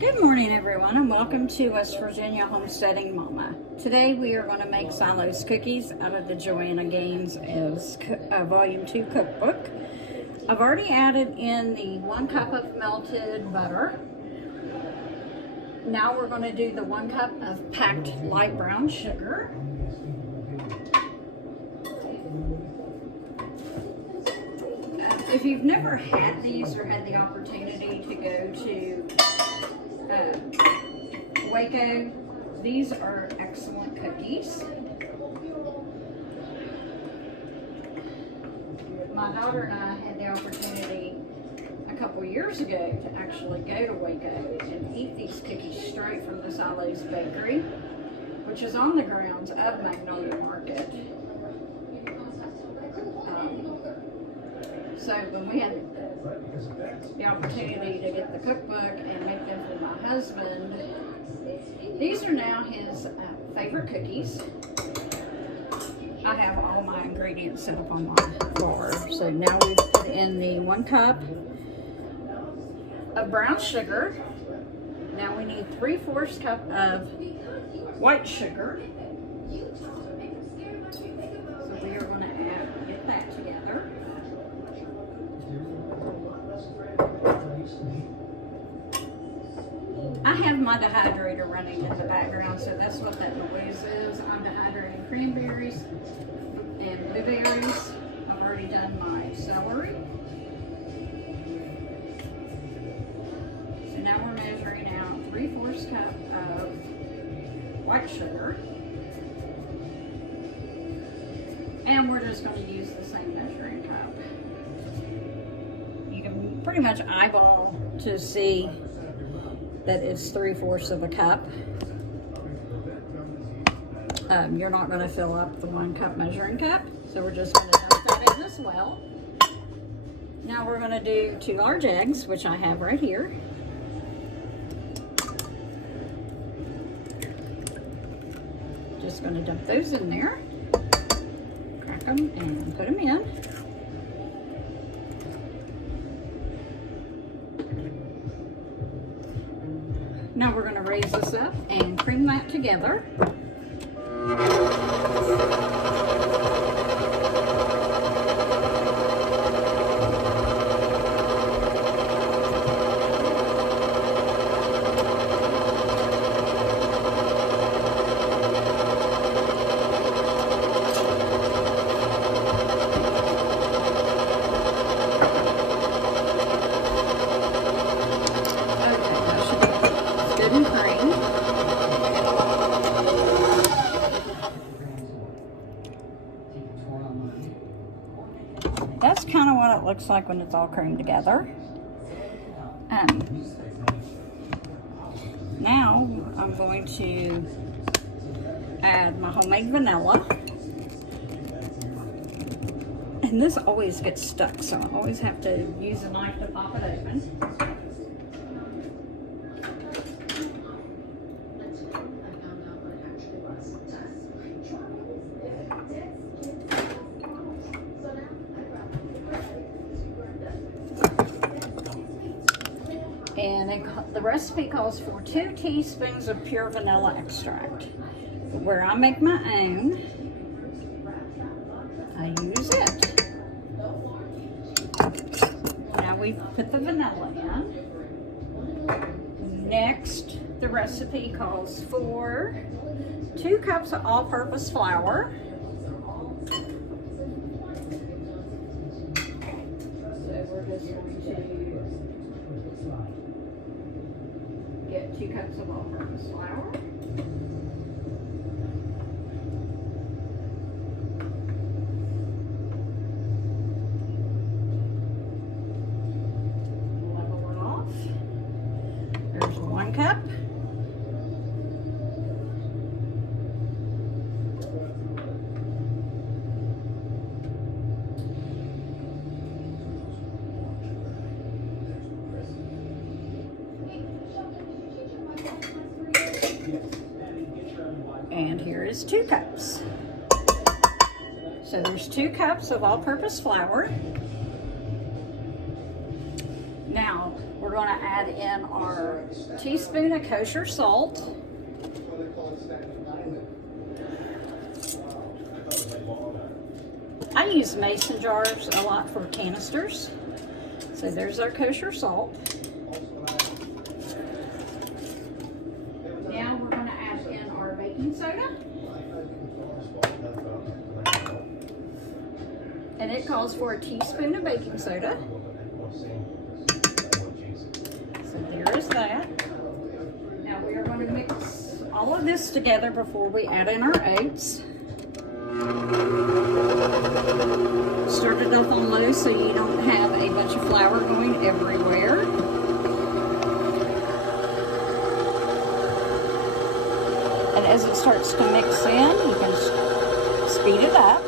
Good morning, everyone, and welcome to West Virginia Homesteading Mama. Today we are going to make Silo's cookies out of the Joanna Gaines Volume 2 cookbook. I've already added in the 1 cup of melted butter. Now we're going to do the 1 cup of packed light brown sugar. If you've never had these or had the opportunity to go to Waco, these are excellent cookies. My daughter and I had the opportunity a couple years ago to actually go to Waco and eat these cookies straight from the Silo's Bakery, which is on the grounds of Magnolia Market. So when we had the opportunity to get the cookbook and make them for my husband, these are now his favorite cookies. I have all my ingredients set up on my floor. So now we've put in the 1 cup of brown sugar. Now we need 3/4 cup of white sugar. So we are going to get that together. I have my dehydrator running in the background, so that's what that noise is. I'm dehydrating cranberries and blueberries. I've already done my celery. So now we're measuring out 3/4 cup of white sugar. And we're just going to use the same measuring cup. You can pretty much eyeball to see that it's 3/4 of a cup. You're not going to fill up the 1 cup measuring cup, so we're just going to dump that in as well. Now we're going to do 2 large eggs, which I have right here. Just going to dump those in there, crack them, and put them in. Now we're going to raise this up and cream that together. That's kind of what it looks like when it's all creamed together. Now I'm going to add my homemade vanilla. And this always gets stuck, so I always have to use a knife to pop it open. And the recipe calls for 2 teaspoons of pure vanilla extract. But where I make my own, I use it. Now we put the vanilla in. Next, the recipe calls for 2 cups of all-purpose flour. So we're just going to get 2 cups of all-purpose flour. Level it off. There's 1 cup. And here is 2 cups. So there's 2 cups of all-purpose flour. Now we're going to add in our teaspoon of kosher salt. I use mason jars a lot for canisters. So there's our kosher salt. Now we're going to add in our baking soda. And it calls for a teaspoon of baking soda. So there is that. Now we are going to mix all of this together before we add in our oats. Start it up on low so you don't have a bunch of flour going everywhere. And as it starts to mix in, you can speed it up.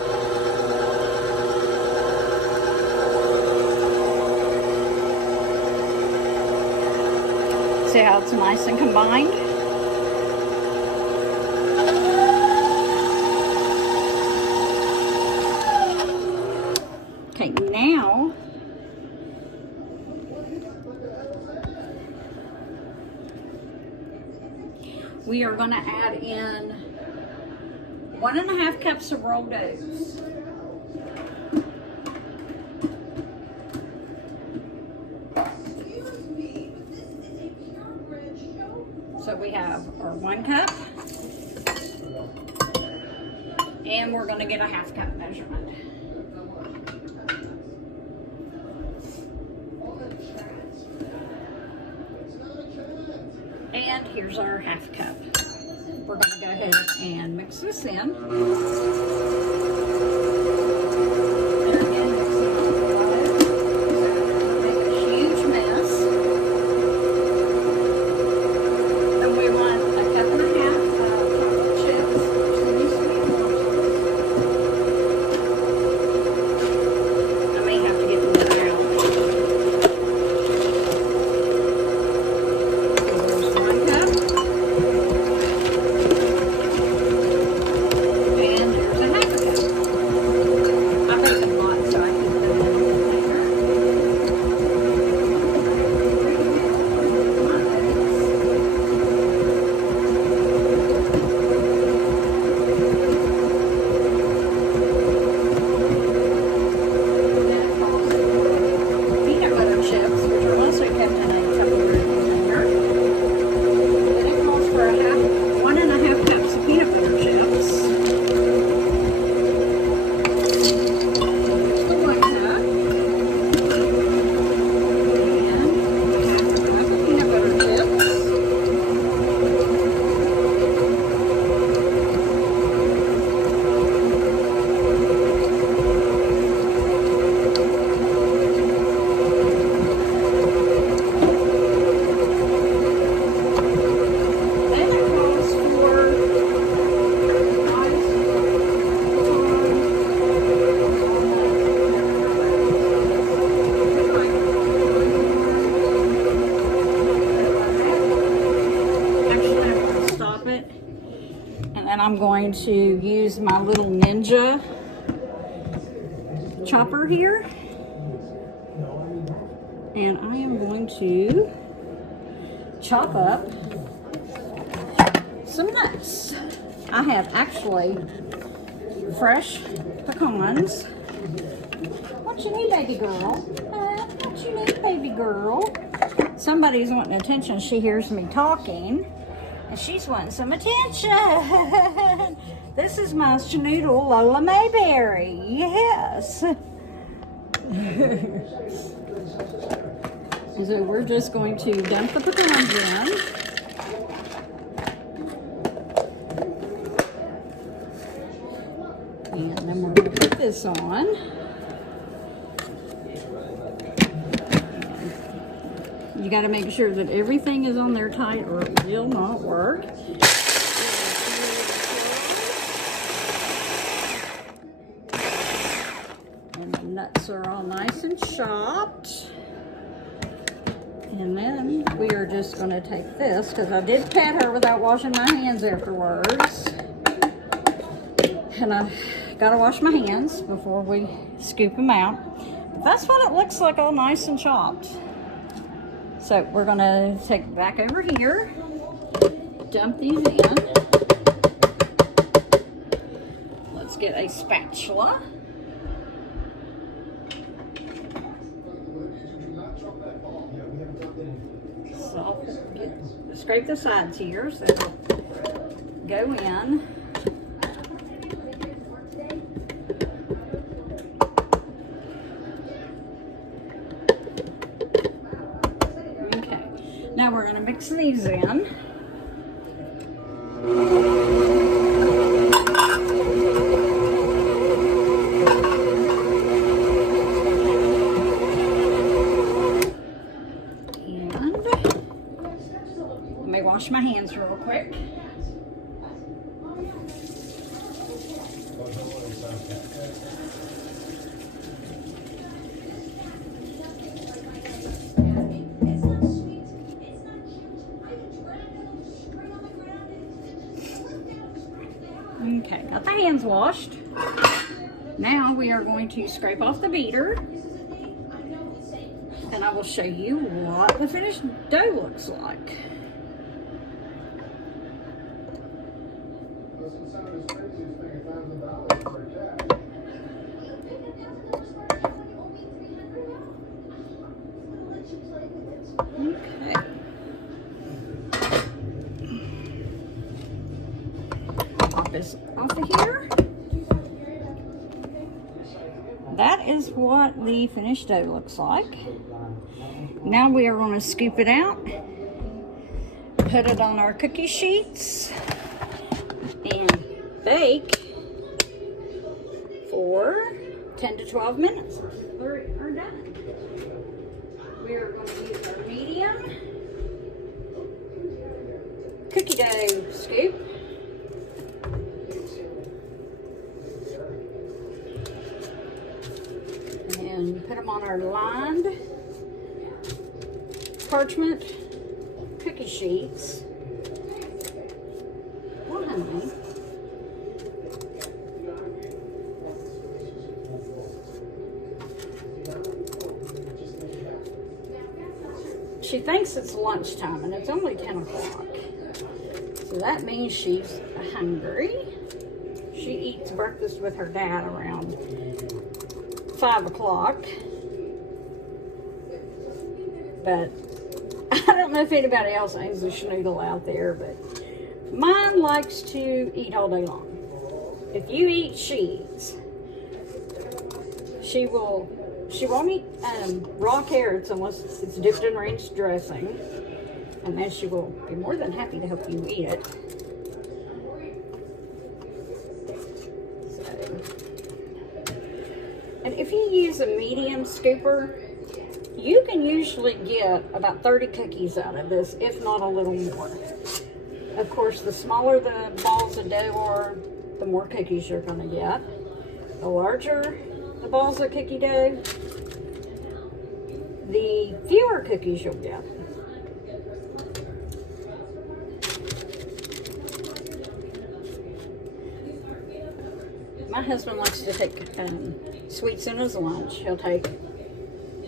See how it's nice and combined? Okay, now we are going to add in 1.5 cups of rolled oats. So we have our 1 cup, and we're going to get a 1/2 cup measurement. And here's our 1/2 cup. We're going to go ahead and mix this in. And again, mixing all the oats. Make a huge mess. And we want 1.5 cups of chocolate chips, chili sweet morsels. I may have to get them out. I'm going to use my little Ninja chopper here, and I am going to chop up some nuts. I have actually fresh pecans. What you need, baby girl? What you need, baby girl? Somebody's wanting attention. She hears me talking. And she's wanting some attention. This is my schnoodle, Lola Mayberry. Yes. So we're just going to dump the pecans in. And then we're going to put this on. You got to make sure that everything is on there tight or it will not work. And the nuts are all nice and chopped. And then we are just going to take this, because I did pet her without washing my hands afterwards. And I got to wash my hands before we scoop them out. But that's what it looks like, all nice and chopped. So we're gonna take it back over here, dump these in. Let's get a spatula. So scrape the sides here, so go in. Okay, now we're going to mix these in. Wash my hands real quick. Okay, got the hands washed. Now we are going to scrape off the beater, and I will show you what the finished dough looks like. Okay. Pop this off of here. That is what the finished dough looks like. Now we are going to scoop it out, put it on our cookie sheets, and bake for 10 to 12 minutes. We're done. We are going to use our medium cookie dough scoop. And put them on our lined parchment cookie sheets. Well, honey. She thinks it's lunchtime and it's only 10 o'clock. So that means she's hungry. She eats breakfast with her dad around 5 o'clock. But I don't know if anybody else owns a schnoodle out there, but mine likes to eat all day long. If you eat sheets, she won't eat raw carrots unless it's dipped in ranch dressing, and then she will be more than happy to help you eat it. And if you use a medium scooper, you can usually get about 30 cookies out of this, if not a little more. Of course, the smaller the balls of dough are, the more cookies you're going to get. The larger the balls of cookie dough, the fewer cookies you'll get. My husband likes to take sweets in his lunch.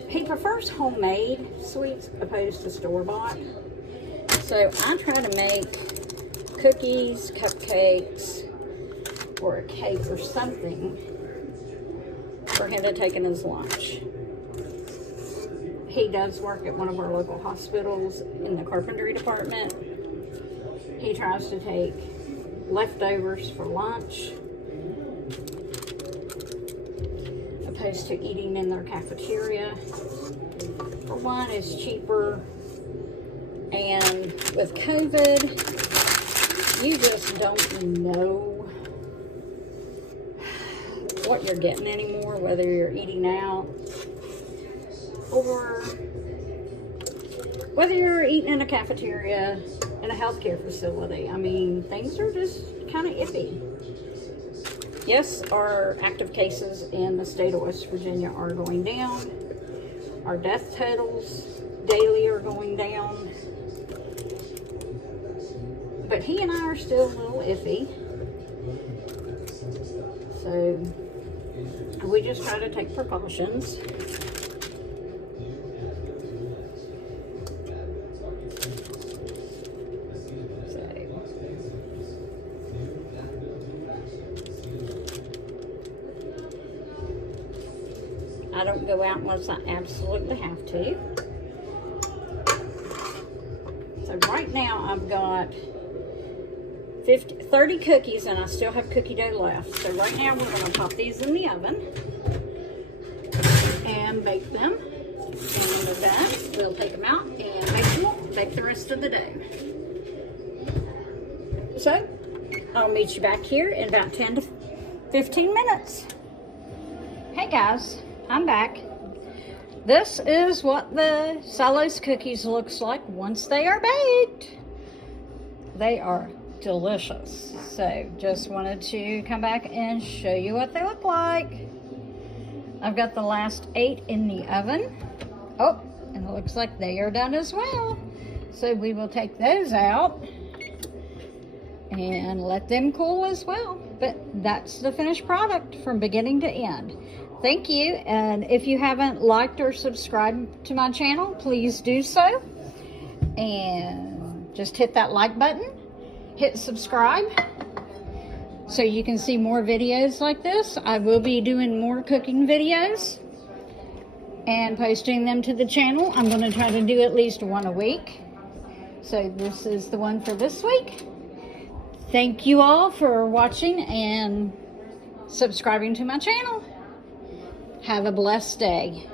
He prefers homemade sweets opposed to store-bought. So I try to make cookies, cupcakes, or a cake or something for him to take in his lunch. He does work at one of our local hospitals in the carpentry department. He tries to take leftovers for lunch, opposed to eating in their cafeteria. For one, it's cheaper, and with COVID, you just don't know what you're getting anymore, whether you're eating out or whether you're eating in a cafeteria in a healthcare facility. I mean, things are just kind of iffy. Yes, our active cases in the state of West Virginia are going down. Our death totals daily are going down. But he and I are still a little iffy. So we just try to take precautions. I don't go out unless I absolutely have to. So right now I've got 30 cookies and I still have cookie dough left. So right now we're going to pop these in the oven and bake them. And with that, we'll take them out and bake the rest of the day. So I'll meet you back here in about 10 to 15 minutes. Hey guys, I'm back. This is what the cellulose cookies looks like once they are baked. They are delicious. So just wanted to come back and show you what they look like. I've got the last 8 in the oven. Oh, and it looks like they are done as well. So we will take those out and let them cool as well. But that's the finished product from beginning to end. Thank you, and if you haven't liked or subscribed to my channel, please do so. And just hit that like button, hit subscribe, so you can see more videos like this. I will be doing more cooking videos and posting them to the channel. I'm going to try to do at least one a week. So this is the one for this week. Thank you all for watching and subscribing to my channel. Have a blessed day.